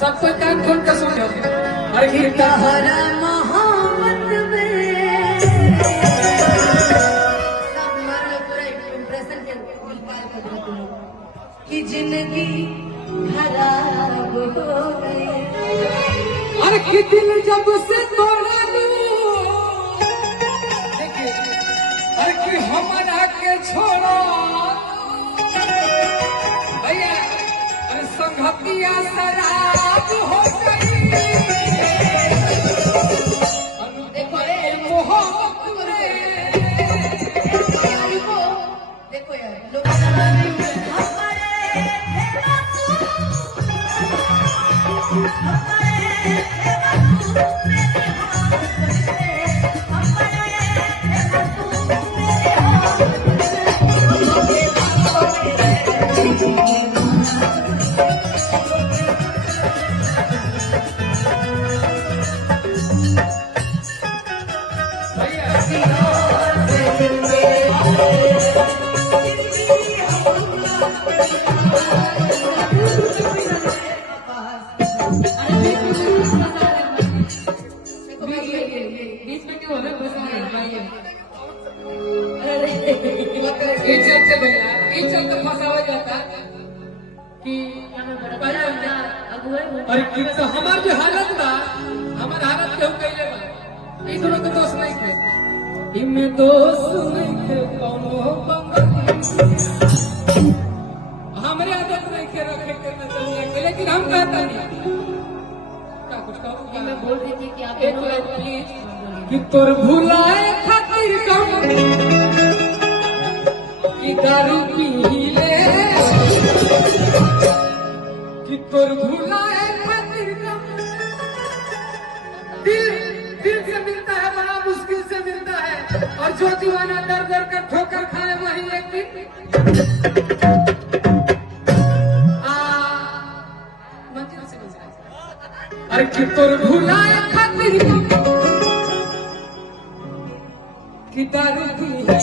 सब कोई कान खोल कर सुन लो। अरे कहरा मोहब्बत में सब हमारा पूरा इंप्रेशन के निकाल कर दिया तुम लोग कि जिंदगी खराब हो गई। अरे कि दिल जब से तोड़ा लू, देखिए अरे कि हमारा के छोड़ा भैया, अरे संगतिया शराब हो गई। देखो मोहब्बत रे, देखो यार लोग अरे कि तो हमार जो हालत बा, हमार हालत केहू कइले बा, ई दोनों के दोष नहीं थे, इमे दोष नहीं थे कौनो हमरे आदत नहीं थे रखे के नजरिया के, लेकिन हम कहता नहीं क्या कुछ कहो। मैं बोल रही थी कि आप एक बार प्लीज कि तोर भुलाए खातिर कम कि दारू पी ले, कि तोर भुलाए खातिर कम दिल से मिलता है, बड़ा मुश्किल से मिलता है, और जो दीवाना दर दर कर ठोकर खाए वही एक दिन मंदिर से मिलता है। अरे कि तोर भुलाए खातिर कम कि दारू पी ले,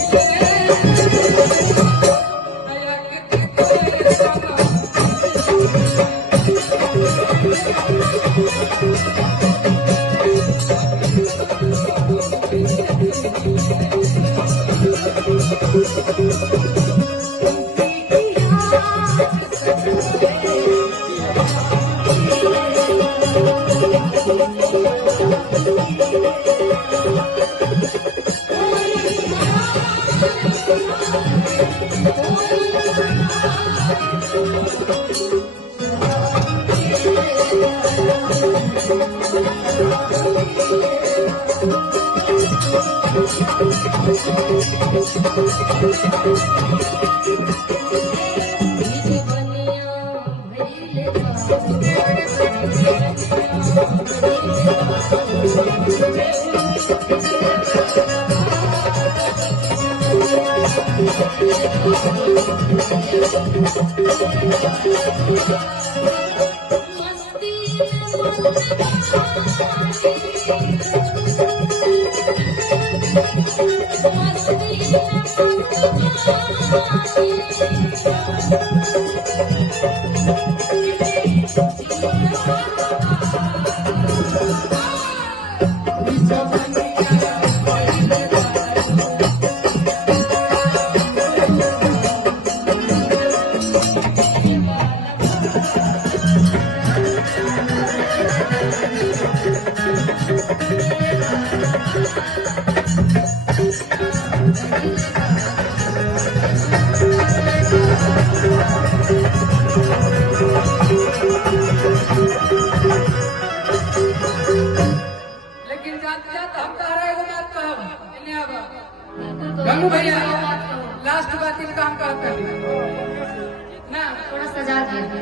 गंगू भैया लास्ट बात इन काम का कर ना थोड़ा सजा दिया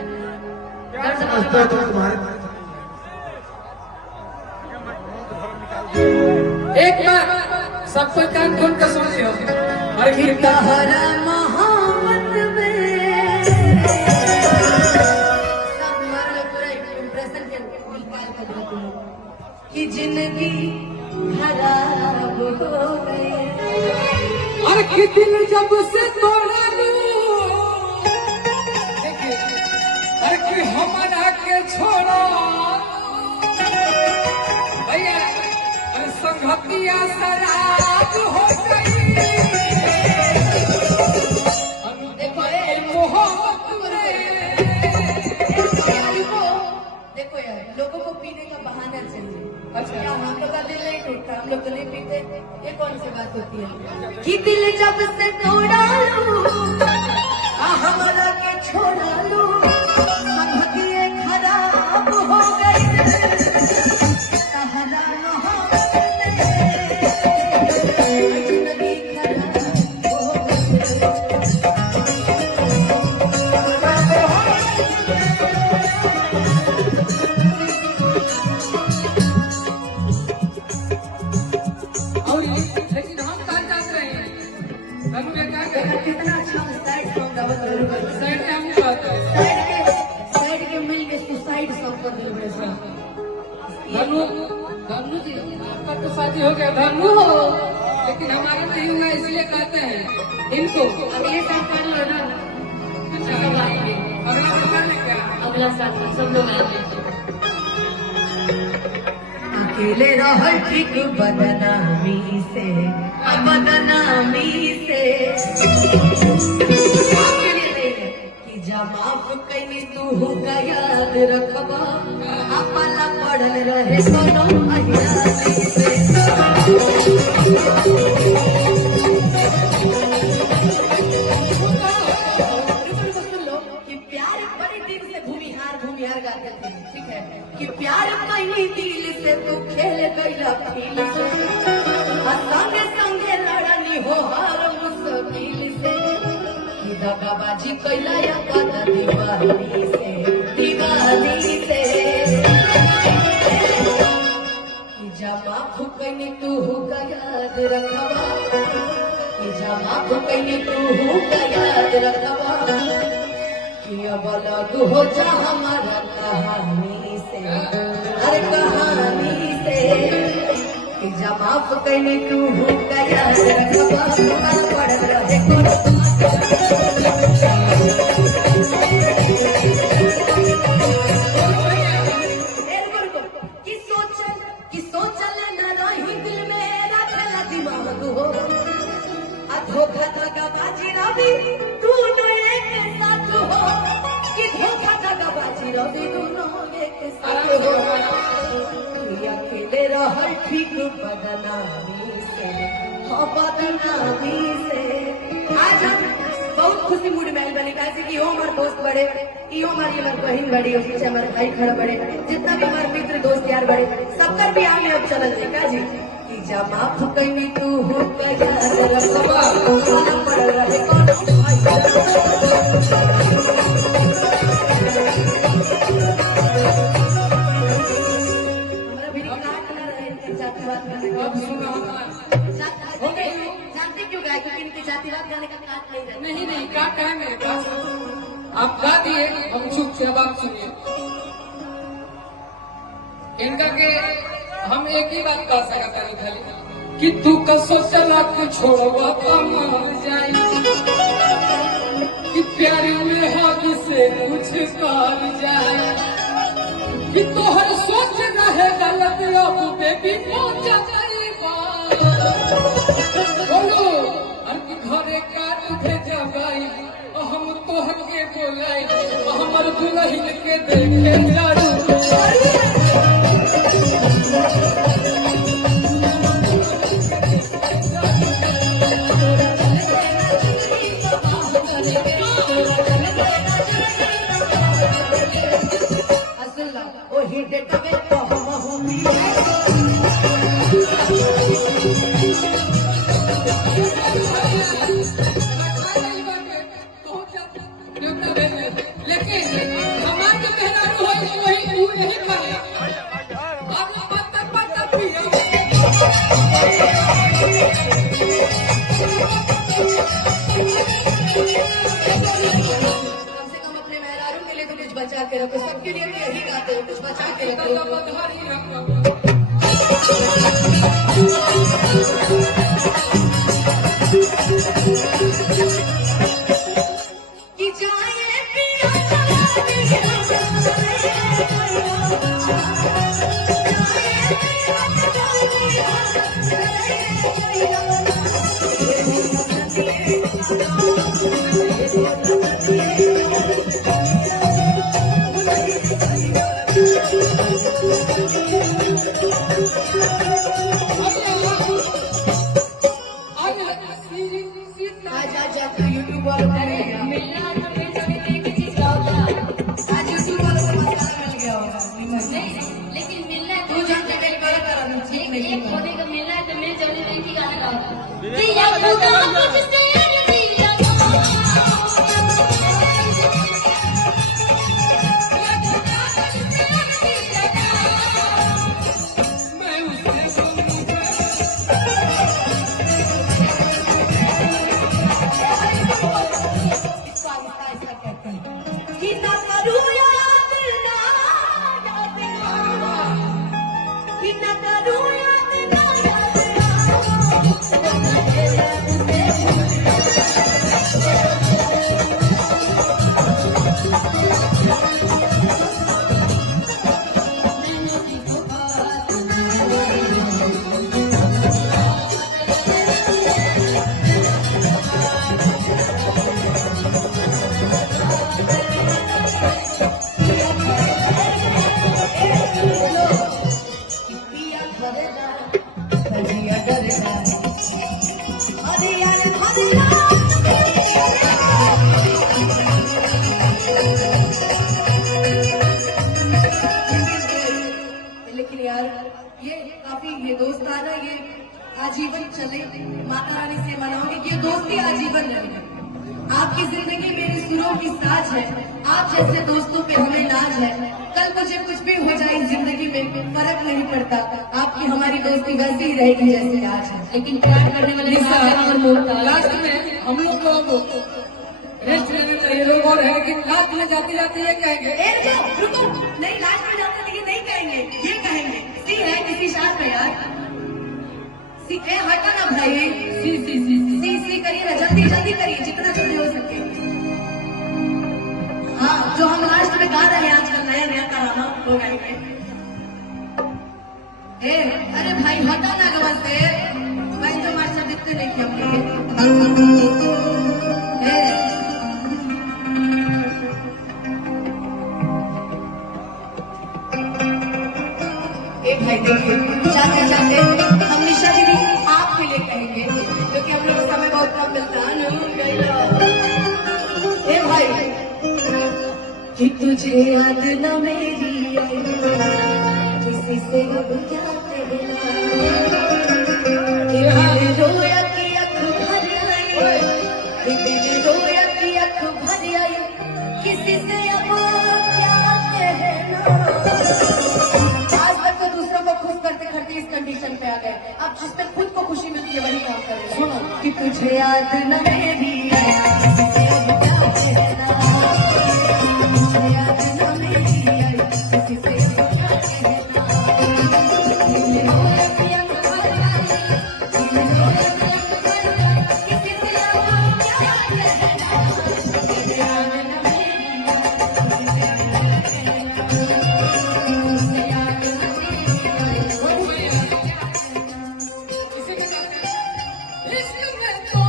एक बार सब कोई कान खोल कर सुन लियो। अरे कहरा मोहब्बत में सब हमारा पूरा इंप्रेशन के निकाल कर दिया तुम लोग कि जिंदगी खराब हो गई। अरे कि दिल जब से तोड़ा लू, देखिए अरे कि हमारा के छोड़ा अखिया शराब हो गई देखो ये मोहब्बत में। देखो यार, लोगों को पीने का बहाना चाहिए। अच्छा। क्या हम लोग का दिल नहीं टूटता? हम लोग तो नहीं पीते। ये कौन सी बात होती है कि दिल जब से तोड़ा लूं, हमारा के छोड़ा लूं, संगतिये खराब हो गई, कहना मोहब्बत में, जिंदगी खराब हो गई। और लेकिन हम कहाँ जात रहे हैं? धनु ये क्या कह रहे हैं? कितना अच्छा साइड सॉन्ग गावत रहे हो। साइड में हम बात है। साइड के मिल के सुसाइड सॉन्ग कर दिल बड़े सा। धनु धनु जी आपका तो शादी हो गया धनु हो, लेकिन हमारा नहीं हुआ इसलिए कहते हैं इनको। अब ये साल कर लो ना, अच्छा अगला नंबर में क्या? अगला साल सब लोग आएंगे। अकेले रह ठीक बदनामी से, बदनामी से, कि जब माफ कैनी तू का याद रखबा, अपना पड़ल रहे कोनो अहियाली से। कि प्यार बड़े दिल से भूमिहार गाते थे, ठीक है, कि प्यार कहीं दिल से तू खेल गईला फील से, संगे संगे लड़नी हो हर मुश्किल से, कि दगाबाजी कैला या पता दीवानी से, दीवानी से, कि जमा फुकनी तू का याद रखबा, कि जमा फुकनी तू का याद रखबा, कि अब अलग हो जा हमारा कहानी से, हर कहानी से, कि जब माफ कैनी तू का याद रखबा, पड़ रहे कि सोचल न रही दिल में रखला दिमाग हो, धोखा दगाबाजी रवि दोनों एक साथ हो, कि धोखा दगाबाजी रवि दोनों एक साथ हो, कि अकेले रह ठीक बदनामी से, हाँ बदनामी से। आज हम बहुत खुशी मूड में आइल बनी, कैसे कि यो हमारे दोस्त बड़े, यो हमारी हमारी बहन बड़ी, और पीछे हमारे भाई खड़ा बड़े, जितना भी हमारे मित्र दोस्त यार बड़े, सबकर भी आगे अब चलल देखा जी, कि जब माफ कैनी तू का याद रखबा, पड़ रहे कोनो हमरा भी काट ना रहे इनके जातिवाद गाने का। अब सुनो जानते क्यों गाय, क्योंकि इनके जातिवाद गाने का काट नहीं रहता। नहीं काट है मेरे पास, आप गा दिए हम चुप से। अब आप सुनिए इनका के हम एक ही बात कह सकते हैं खाली, कि तू कसो चला के छोड़वा पा मर जाई, कि प्यार में हाथ से कुछ कर जाए, कि तोहर सोच रहे गलत अब बेबी पहुंच जाई बोलो कि घरे काट भेजा बाई, हम तोहर के बोलाई, हमर दुल्हन के देखे लाडू। लेकिन हमारे जो मेहरारू हो वही नहीं खाले, आप पत्ता पियो। कम से कम अपने मेहरारू के लिए तो कुछ बचा के रखो, सबके लिए तो यही गाते हो, कुछ बचा के रखो। कि जाए पिया एक होने का मेला है तो मैं जल्दी नहीं की गाना गाऊं दिया खुदा मुझसे दिया मैं उससे बोलूंगा इसको ऐसा कहते हैं कि ना करूं याद ना याद ना कि ना करूं याद ना याद पिया भरना भजिया डरना अरे यार भरना लेकिन यार ये दोस्ताना ये आजीवन चले माता रानी से मनाओगे कि ये दोस्ती आजीवन रहे आपकी जिंदगी मेरी सुरों की साज है आप जैसे दोस्तों पे हमें नाज है कल मुझे कुछ भी हो जाए इस जिंदगी में फर्क नहीं पड़ता आपकी हमारी दोस्ती वैसी ही रहेगी जैसी आज है लेकिन प्यार करने वाले लास्ट में हम लोग रेस्ट लेने का ये लोग और है कि लास्ट में जाते जाते ये कहेंगे रुको नहीं लास्ट में जाते ये नहीं कहेंगे ये कहेंगे सी है किसी शाद में यार सी ए हटा ना भाई सी करिए ना जल्दी जल्दी करिए जितना जल्दी हो सके हाँ जो हम लास्ट में गा रहे हैं आजकल नया नया कराना वो गाएंगे ए अरे भाई हटा ना गवा से भाई तो हमारे साथ इतने नहीं किया एक भाई देखिए जाते जाते हम निशा दीदी आपके लिए कहेंगे क्योंकि हम लोग को समय बहुत कम मिलता है ए भाई कि तुझे याद न मेरी आई किसी से अब क्या कहना रोया की अख भर आई दिल रोया की अख भर आई किसी से अब क्या कहना आज तक तो दूसरों को खुश करते करते इस कंडीशन पे आ गए अब जिसमें खुद को खुशी मिलती है वही काम करें सुनो कि तुझे याद न मेरी आई किसी से अब क्या कहना तुझे याद न मेरी आई किसी से अब क्या कहना दिल रोया की अख भर आई दिल रोया की अख भर आई किसी से अब क्या कहना तुझे याद न मेरी आई किसी से इसी के साथ इश्क में तो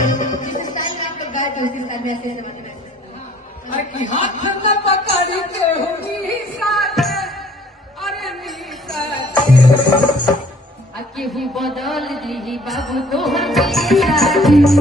जिस स्टाइल में आप लोग गाए थे उसी स्टाइल में ऐसे ऐसे बातें अरे कि हाथ न पकड़ के होगी साथ अरे नी साथ केहू बदल दी बाबू तोहर